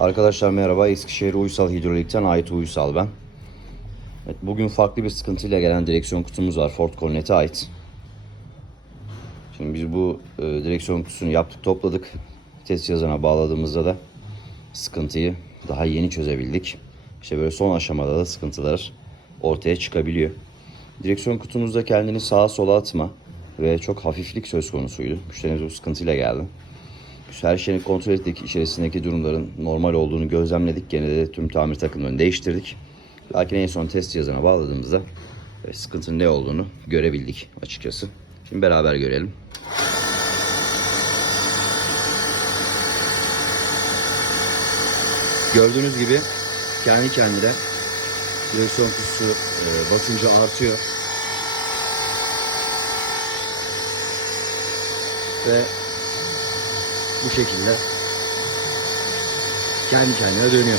Arkadaşlar merhaba. Eskişehir Uysal Hidrolik'ten ait Uysal ben. Evet, bugün farklı bir sıkıntıyla gelen direksiyon kutumuz var. Ford Cornet'e ait. Şimdi biz bu e, direksiyon kutusunu yaptık, topladık. Test cihazına bağladığımızda da sıkıntıyı daha yeni çözebildik. İşte böyle son aşamada da sıkıntılar ortaya çıkabiliyor. Direksiyon kutumuzda kendini sağa sola atma ve çok hafiflik söz konusuydu. Müşterimiz bu sıkıntıyla geldi. Her şeyini kontrol ettik. İçerisindeki durumların normal olduğunu gözlemledik. Gene de tüm tamir takımlarını değiştirdik. Lakin en son test cihazına bağladığımızda e, sıkıntının ne olduğunu görebildik açıkçası. Şimdi beraber görelim. Gördüğünüz gibi kendi kendine direksiyon kutusu e, basıncı artıyor. Ve bu şekilde kendi kendine dönüyor.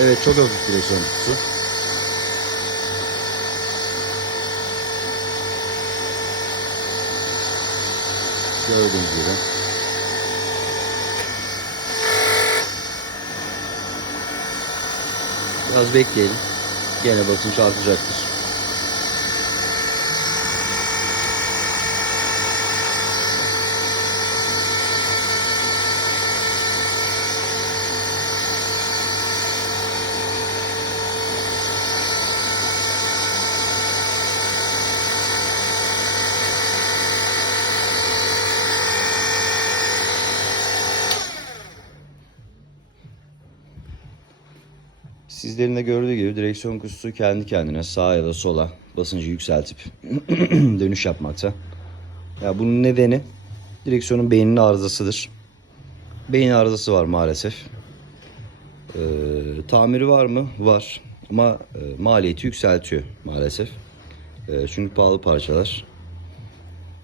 Evet çok hafif direksiyon kutusu. Gördüğünüz gibi. Biraz bekleyelim. Gene basınç artacaktır. Sizlerin de gördüğü gibi direksiyon kutusu kendi kendine sağa ya da sola basıncı yükseltip dönüş yapmakta. Ya bunun nedeni direksiyonun beyninin arızasıdır. Beyin arızası var maalesef. Ee, tamiri var mı? Var. Ama e, maliyeti yükseltiyor maalesef. E, çünkü pahalı parçalar.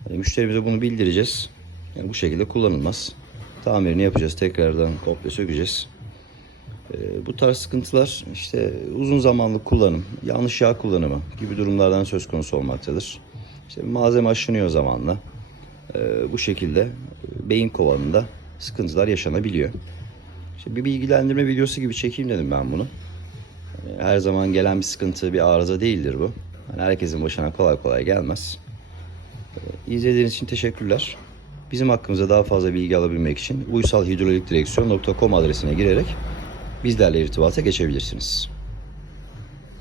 Yani müşterimize bunu bildireceğiz. Yani bu şekilde kullanılmaz. Tamirini yapacağız. Tekrardan komple sökeceğiz. Ee, Bu tarz sıkıntılar işte uzun zamanlı kullanım, yanlış yağ kullanımı gibi durumlardan söz konusu olmaktadır. İşte malzeme aşınıyor zamanla. Ee, Bu şekilde e, beyin kovanında sıkıntılar yaşanabiliyor. İşte bir bilgilendirme videosu gibi çekeyim dedim ben bunu. Yani Her zaman gelen bir sıkıntı, bir arıza değildir bu. Yani herkesin başına kolay kolay gelmez. Ee, İzlediğiniz için teşekkürler. Bizim hakkımızda daha fazla bilgi alabilmek için uysalhidrolikdireksiyon.com adresine girerek bizlerle irtibata geçebilirsiniz.